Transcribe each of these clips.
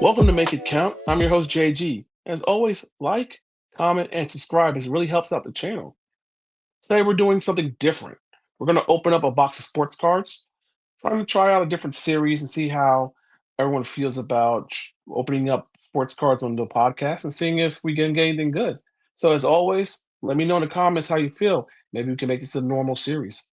Welcome to Make It Count. I'm your host, JG. As always, like, comment, and subscribe. It really helps out the channel. Today, we're doing something different. We're going to open up a box of sports cards, trying to try out a different series and see how everyone feels about opening up sports cards on the podcast and seeing if we can get anything good. So, as always, let me know in the comments how you feel. Maybe we can make this a normal series.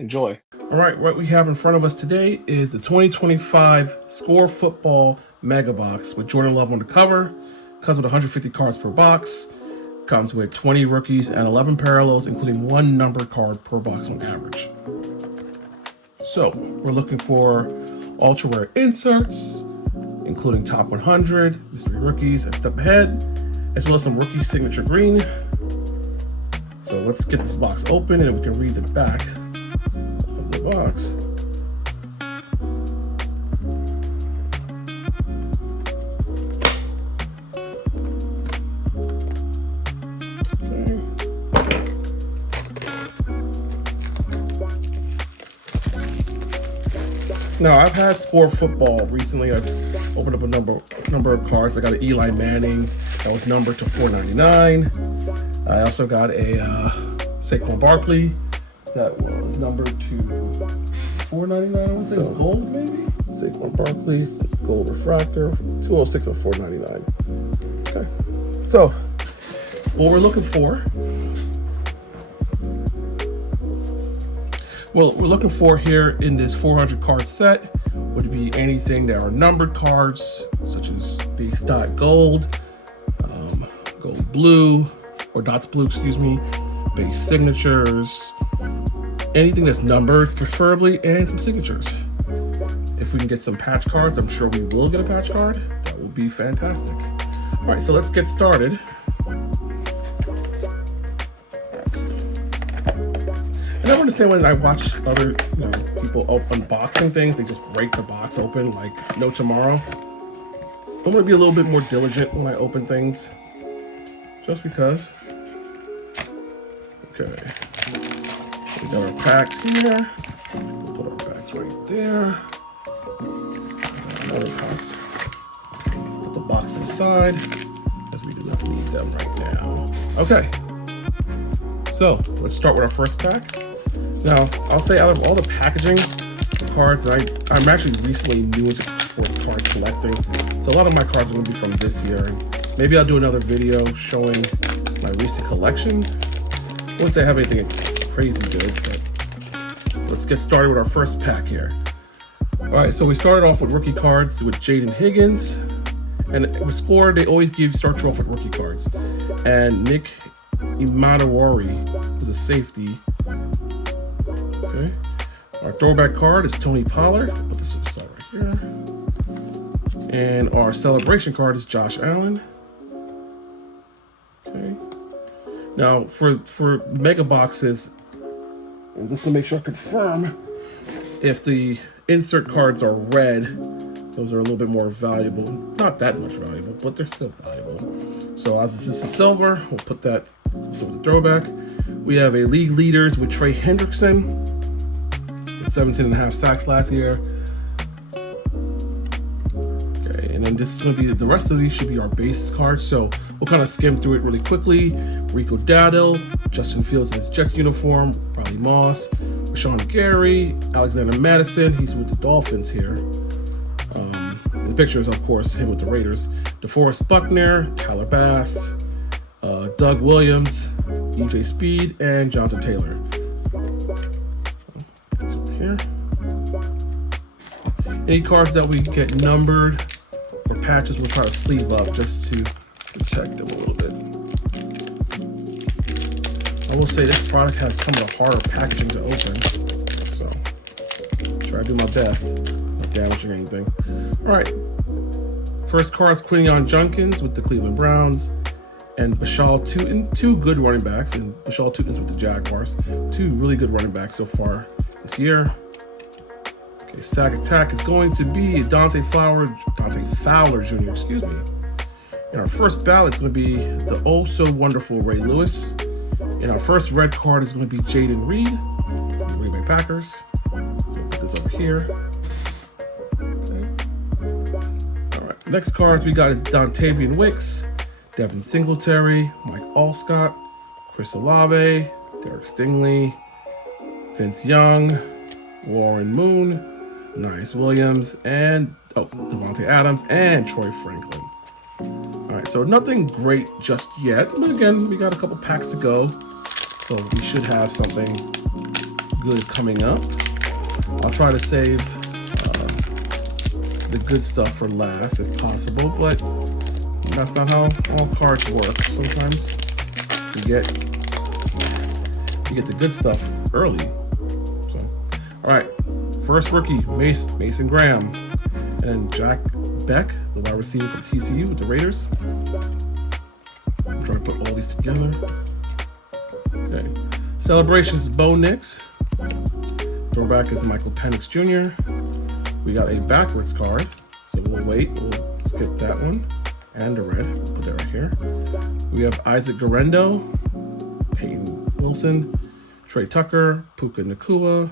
Enjoy. All right, what we have in front of us today is the 2025 Score Football Mega Box with Jordan Love on the cover. Comes with 150 cards per box. Comes with 20 rookies and 11 parallels, including one numbered card per box on average. So we're looking for ultra rare inserts, including top 100, mystery rookies, and step ahead, as well as some rookie signature green. So let's get this box open and we can read the back of the box. Now, I've had Score Football recently. I've opened up a number of cards. I got an Eli Manning that was numbered to $4.99. I also got a Saquon Barkley that was numbered to $4.99. So gold, maybe? Saquon Barkley, gold refractor, 206 of $4.99. Okay. So, what we're looking for. Well, we're looking for here in this 400 card set would be anything that are numbered cards, such as base dot gold, gold blue, or dots blue, excuse me, base signatures, anything that's numbered, preferably, and some signatures. If we can get some patch cards, I'm sure we will get a patch card. That would be fantastic. All right, so let's get started. I never understand when I watch other people unboxing things, they just break the box open like no tomorrow. I'm going to be a little bit more diligent when I open things, just because. Okay, we got our packs here. We'll put our packs right there. Another packs. Put the box to the side, as we do not need them right now. Okay, so let's start with our first pack. Now, I'll say out of all the packaging cards, I'm actually recently new into sports card collecting. So a lot of my cards are going to be from this year. And maybe I'll do another video showing my recent collection. I wouldn't say I have anything crazy good, but let's get started with our first pack here. All right, so we started off with rookie cards with Jaden Higgins. And with Score, they always start you off with rookie cards. And Nick Imanawari was a safety. Okay. Our throwback card is Tony Pollard. I'll put this to the side right here. And our celebration card is Josh Allen. Okay. Now for mega boxes, and just to make sure I confirm, if the insert cards are red, those are a little bit more valuable. Not that much valuable, but they're still valuable. So as this is silver, we'll put that also with the throwback. We have a league leaders with Trey Hendrickson. 17.5 sacks last year. Okay, and then this is going to be, the rest of these should be our base cards. So we'll kind of skim through it really quickly. Rico Dowdle, Justin Fields in his Jets uniform, Riley Moss, Rashawn Gary, Alexander Madison, he's with the Dolphins here. The picture is, of course, him with the Raiders. DeForest Buckner, Tyler Bass, Doug Williams, EJ Speed, and Jonathan Taylor. Here. Any cards that we get numbered or patches, we'll try to sleeve up just to protect them a little bit. I will say this product has some of the harder packaging to open, so try to do my best, not damaging anything. All right, first card is Quinion Junkins with the Cleveland Browns, and Bashal Tutin, two good running backs, and Bashal Tutin's with the Jaguars. Two really good running backs so far this year. Okay, sack attack is going to be Dante Fowler Jr., excuse me. And our first ballot is going to be the oh so wonderful Ray Lewis. And our first red card is going to be Jaden Reed, Green Bay Packers. So we'll put this over here. Okay. All right. Next cards we got is Dontavian Wicks, Devin Singletary, Mike Alstott, Chris Olave, Derek Stingley, Vince Young, Warren Moon, Nice Williams, and Devontae Adams and Troy Franklin. All right, so nothing great just yet, but again, we got a couple packs to go, so we should have something good coming up. I'll try to save the good stuff for last if possible, but that's not how all cards work. Sometimes you get the good stuff early. So, all right, first rookie, Mason Graham, and then Jack Beck, the wide receiver for TCU with the Raiders. I'm trying to put all these together. Okay, Celebrations, Bo Nix. Throwback is Michael Penix Jr. We got a backwards card, so we'll wait. We'll skip that one and the red. We'll put that right here. We have Isaac Garendo, Peyton Wilson, Trey Tucker, Puka Nacua,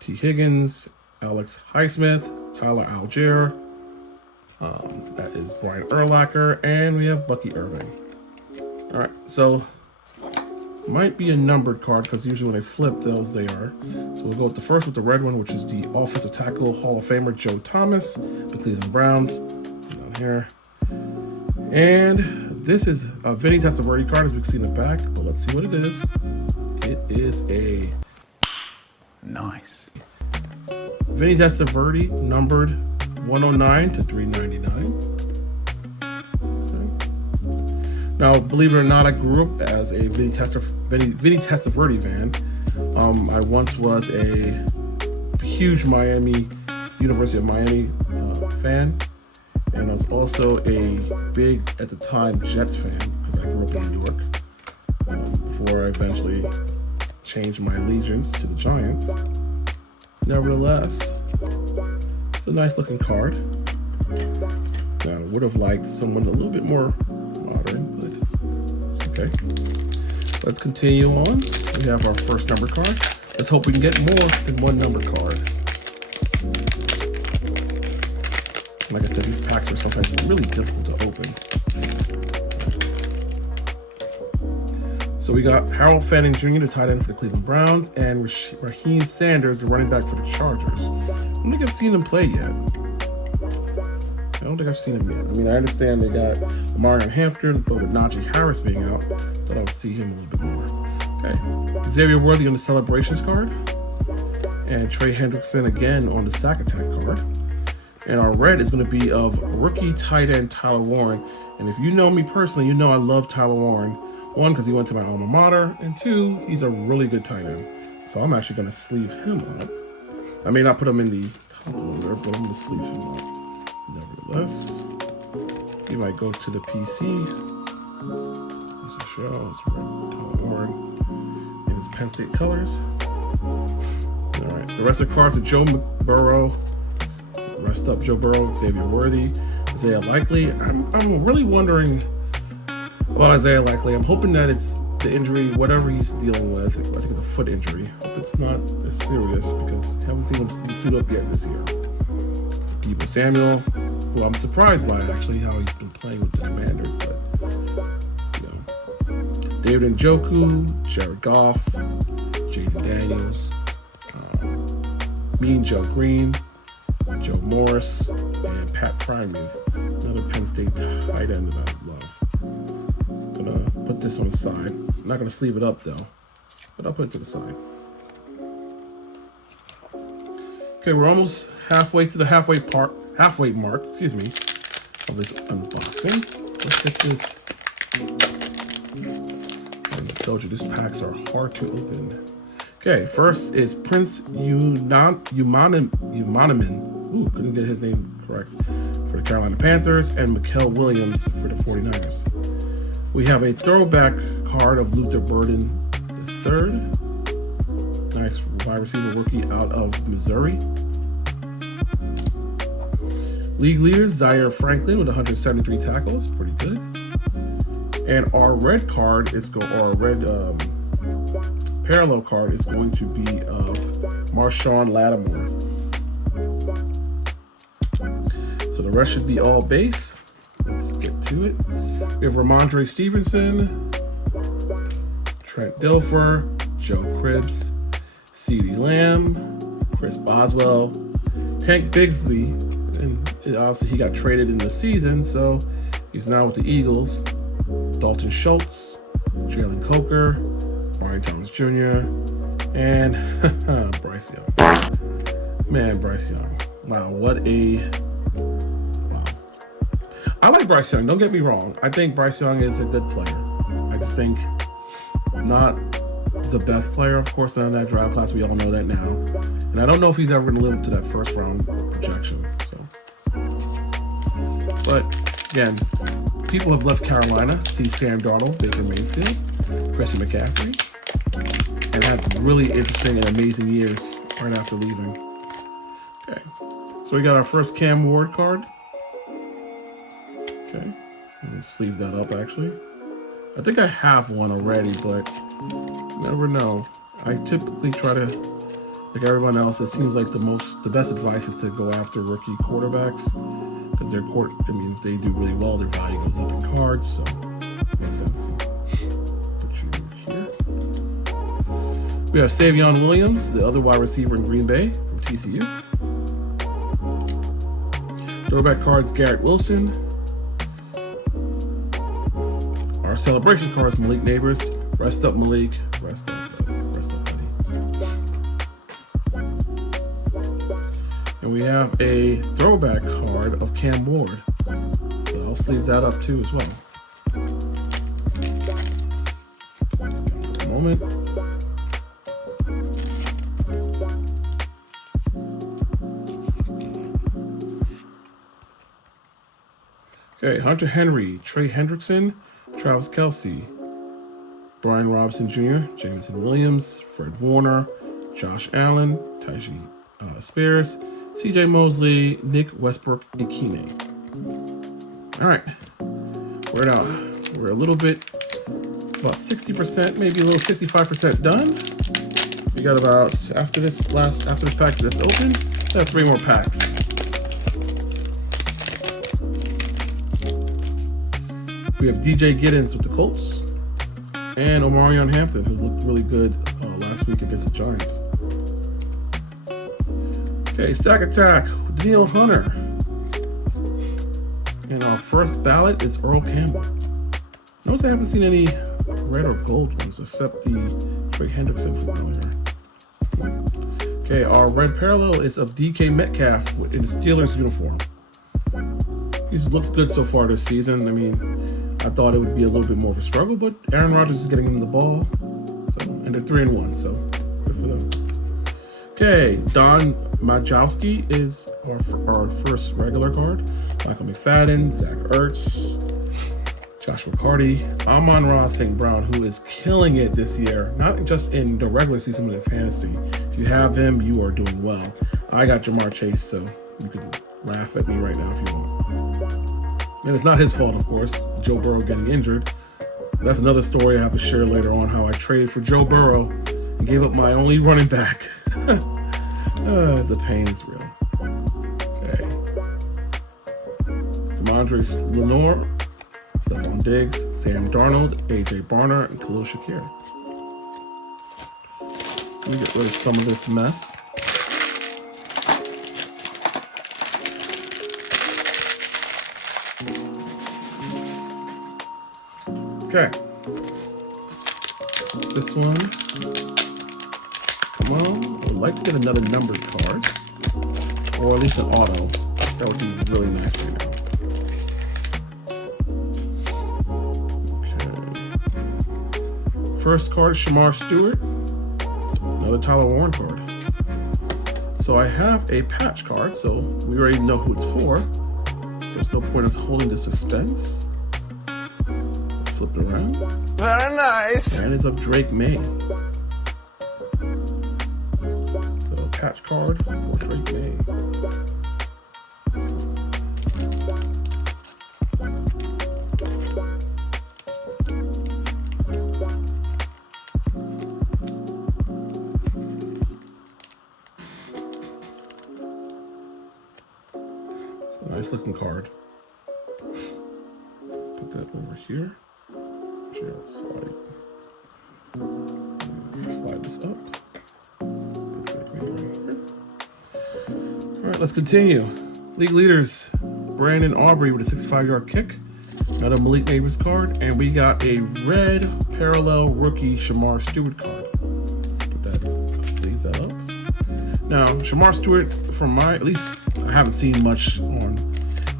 T. Higgins, Alex Highsmith, Tyler Algier. That is Brian Urlacher, and we have Bucky Irving. All right, so might be a numbered card because usually when they flip those, they are. So we'll go with the first with the red one, which is the offensive tackle Hall of Famer Joe Thomas, the Cleveland Browns. Down here. And this is a Vinny Testaverde card, as we can see in the back, but let's see what it is. It is a nice Vinny Testaverde, numbered 109 to 399. Now, believe it or not, I grew up as a Vinny Testaverde fan. I once was a huge University of Miami fan, and I was also a big, at the time, Jets fan because I grew up in New York before I eventually changed my allegiance to the Giants. Nevertheless, it's a nice looking card. Now, I would have liked someone a little bit more modern, but it's okay. Let's continue on. We have our first number card. Let's hope we can get more than one number card. Like I said, these packs are sometimes really difficult to open. So we got Harold Fanning Jr., the tight end for the Cleveland Browns, and Raheem Sanders, the running back for the Chargers. I don't think I've seen him play yet. I don't think I've seen him yet. I mean, I understand they got Marion Hampton, but with Najee Harris being out, thought I would see him a little bit more. Okay, Xavier Worthy on the Celebrations card, and Trey Hendrickson again on the Sack Attack card. And our red is going to be of rookie tight end Tyler Warren. And if you know me personally, you know I love Tyler Warren. One, because he went to my alma mater, and two, he's a really good tight end. So I'm actually going to sleeve him up. I may not put him in the top loader, but I'm going to sleeve him up. Nevertheless, he might go to the PC. There's a show. It's Tyler Warren in his Penn State colors. All right, the rest of the cards are Joe Burrow. Rest up Joe Burrow, Xavier Worthy, Isaiah Likely. I'm really wondering about Isaiah Likely. I'm hoping that it's the injury, whatever he's dealing with. I think it's a foot injury. Hope it's not as serious because I haven't seen him suit up yet this year. Deebo Samuel, who I'm surprised by actually how he's been playing with the Commanders, but you know, David Njoku, Jared Goff, Jaden Daniels, Mean Joe Green, Joe Morris, and Pat Fryermuth, another Penn State tight end that I love. I'm gonna put this on the side. I'm not gonna sleeve it up though, but I'll put it to the side. Okay, we're almost halfway to the halfway mark, excuse me, of this unboxing. Let's get this. I told you these packs are hard to open. Okay, first is Prince Umanaman. Ooh, couldn't get his name correct. For the Carolina Panthers, and Mikael Williams for the 49ers. We have a throwback card of Luther Burden III. Nice wide receiver rookie out of Missouri. League leaders, Zaire Franklin with 173 tackles. Pretty good. And our red card is parallel card is going to be of Marshawn Lattimore. So the rest should be all base. Let's get to it. We have Ramondre Stevenson, Trent Dilfer, Joe Cribbs, CeeDee Lamb, Chris Boswell, Tank Bigsby, and obviously he got traded in the season, so he's now with the Eagles. Dalton Schultz, Jalen Coker, Brian Thomas Jr., and Bryce Young. Man, Bryce Young. Wow, wow. I like Bryce Young, don't get me wrong. I think Bryce Young is a good player. I just think not the best player, of course, in that draft class. We all know that now. And I don't know if he's ever going to live up to that first round projection. So, but again, people have left Carolina. See Sam Darnold, Baker Mayfield, Christian McCaffrey, and had really interesting and amazing years right after leaving. Okay, so we got our first Cam Ward card. Okay, let's leave that up actually. I think I have one already, but you never know. I typically try to, like everyone else, it seems like the best advice is to go after rookie quarterbacks because if they do really well, their value goes up in cards, so it makes sense. Put you here. We have Savion Williams, the other wide receiver in Green Bay from TCU. Throwback cards, Garrett Wilson. Our celebration cards, Malik Neighbors. Rest up, Malik. Rest up, buddy. And we have a throwback card of Cam Ward. So I'll sleeve that up too as well. Stand for a moment. Okay, Hunter Henry, Trey Hendrickson, Travis Kelce, Brian Robinson Jr., Jameson Williams, Fred Warner, Josh Allen, Tyjae Spears, C.J. Mosley, Nick Westbrook-Ikhine. All right, we're a little bit, about 60%, maybe a little 65% done. We got about after this pack that's open, we have 3 more packs. We have DJ Giddens with the Colts and Omarion Hampton, who looked really good last week against the Giants. Okay, Stack Attack, Danielle Hunter. And our first ballot is Earl Campbell. Notice I haven't seen any red or gold ones except the Trey Hendrickson from earlier. Okay, our red parallel is of DK Metcalf in the Steelers uniform. He's looked good so far this season. I mean, I thought it would be a little bit more of a struggle, but Aaron Rodgers is getting him the ball. So, and they're 3-1, so good for them. Okay, Don Majkowski is our first regular card. Michael McFadden, Zach Ertz, Joshua Carty, Amon-Ra St. Brown, who is killing it this year, not just in the regular season, but in fantasy. If you have him, you are doing well. I got Jamar Chase, so you can laugh at me right now if you want. And it's not his fault, of course, Joe Burrow getting injured. That's another story I have to share later on, how I traded for Joe Burrow and gave up my only running back. The pain is real. Okay. De'Mondre Lenore, Stephon Diggs, Sam Darnold, A.J. Barner, and Khalil Shakir. Let me get rid of some of this mess. Okay. This one. Come on. I would like to get another numbered card. Or at least an auto. That would be really nice right now. Okay. First card, Shamar Stewart. Another Tyler Warren card. So I have a patch card, so we already know who it's for. So there's no point of holding the suspense. Flip it around. Very nice. And it's of Drake May. So patch card for Drake May. So Nice looking card. Put that over here. Slide this up. Put that right here. All right, let's continue. League leaders, Brandon Aubrey with a 65-yard kick. Another Malik Neighbors card. And we got a red parallel rookie Shamar Stewart card. Let's leave that up. Now, Shamar Stewart, at least I haven't seen much on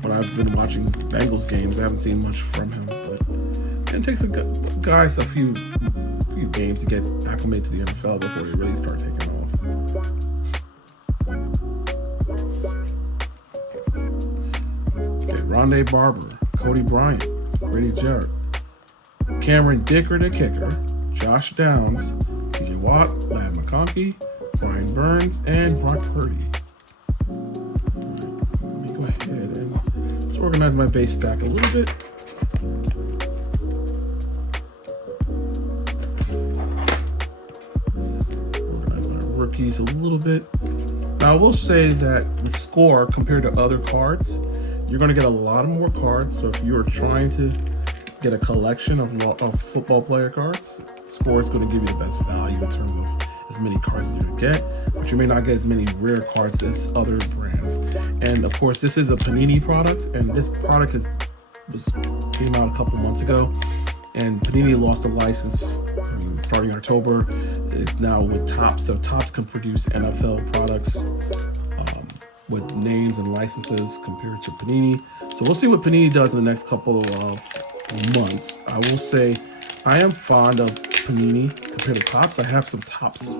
when I've been watching Bengals games. I haven't seen much from him, but it takes guys a few games to get acclimated to the NFL before they really start taking off. Okay, Rondé Barber, Cody Bryant, Brady Jarrett, Cameron Dicker the kicker, Josh Downs, TJ Watt, Ladd McConkey, Brian Burns, and Brock Purdy. Let me go ahead and just organize my base stack a little bit. Organize my rookies a little bit. Now, I will say that with Score, compared to other cards, you're going to get a lot more cards. So if you're trying to get a collection of football player cards, Score is going to give you the best value in terms of as many cards as you get, but you may not get as many rare cards as other brands. And of course, this is a Panini product, and this product came out a couple months ago, and Panini lost the license starting October. It's now with Topps, so Topps can produce NFL products with names and licenses compared to Panini. So we'll see what Panini does in the next couple of months. I will say I am fond of Panini compared to Topps. I have some Topps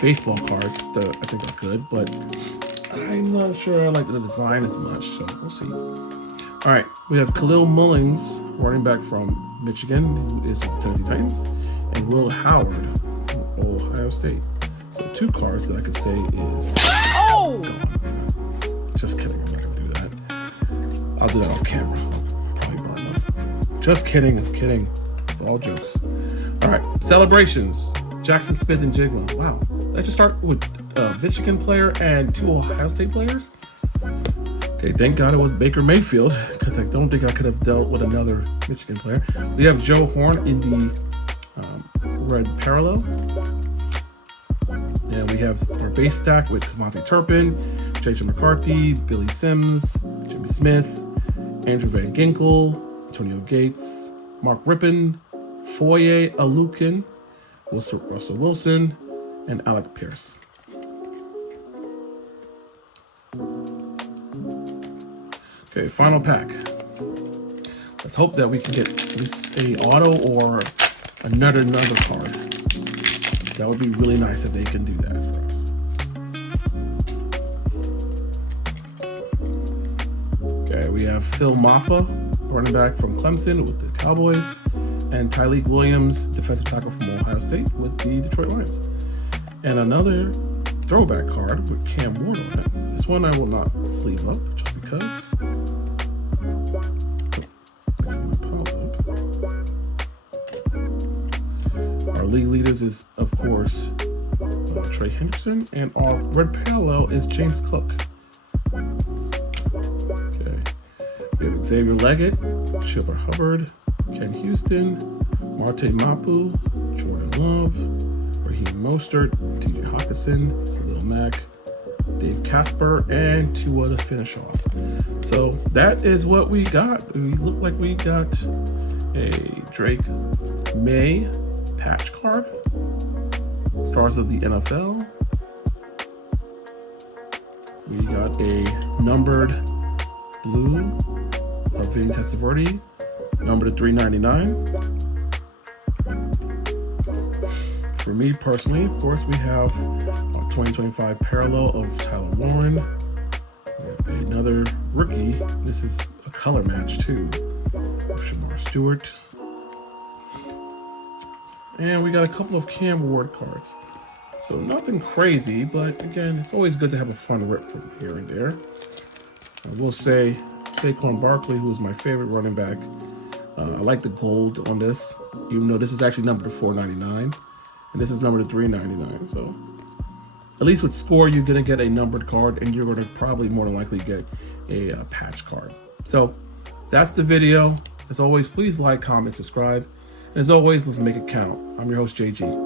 baseball cards that I think are good, but I'm not sure I like the design as much, so we'll see. All right, we have Khalil Mullins, running back from Michigan, who is with the Tennessee Titans, and Will Howard from Ohio State. So 2 cards that I could say is gone. Just kidding, I'm not gonna do that. I'll do that off camera. I'll probably burn them. Just kidding, I'm kidding. It's all jokes. All right, celebrations. Jackson Smith and Jigma. Wow, I just start with a Michigan player and 2 Ohio State players. Okay, thank God it was Baker Mayfield, because I don't think I could have dealt with another Michigan player. We have Joe Horn in the red parallel. And we have our base stack with Monty Turpin, J.J. McCarthy, Billy Sims, Jimmy Smith, Andrew Van Ginkel, Antonio Gates, Mark Rippon, Foye Alukin, Russell Wilson, and Alec Pierce. Okay, final pack. Let's hope that we can get at least a auto or another card. That would be really nice if they can do that for us. Okay, we have Phil Maffa, running back from Clemson with the Cowboys, and Tyleik Williams, defensive tackle from Ohio State with the Detroit Lions. And another throwback card with Cam Ward on it. This one I will not sleeve up just because. Mixing my piles up. Our league leaders is, of course, Trey Henderson, and our red parallel is James Cook. Okay, we have Xavier Leggett, Chipper Hubbard, Ken Houston, Marte Mapu, Jordan Love, Raheem Mostert, TJ Hawkinson, Khalil Mack, Dave Casper, and Tua to finish off. So that is what we got. We look like we got a Drake May patch card, Stars of the NFL. We got a numbered blue of Vinny Testaverde, numbered to 399. For me personally, of course, we have a 2025 parallel of Tyler Warren. We have another rookie. This is a color match too, of Shamar Stewart. And we got a couple of Cam Ward cards. So nothing crazy, but again, it's always good to have a fun rip from here and there. I will say Saquon Barkley, who is my favorite running back. I like the gold on this, even though this is actually numbered to 499. And this is numbered to 399. So At least with Score, you're going to get a numbered card, and you're going to probably more than likely get a patch card. So that's the video. As always, please like, comment, subscribe. And as always, let's make it count. I'm your host, JG.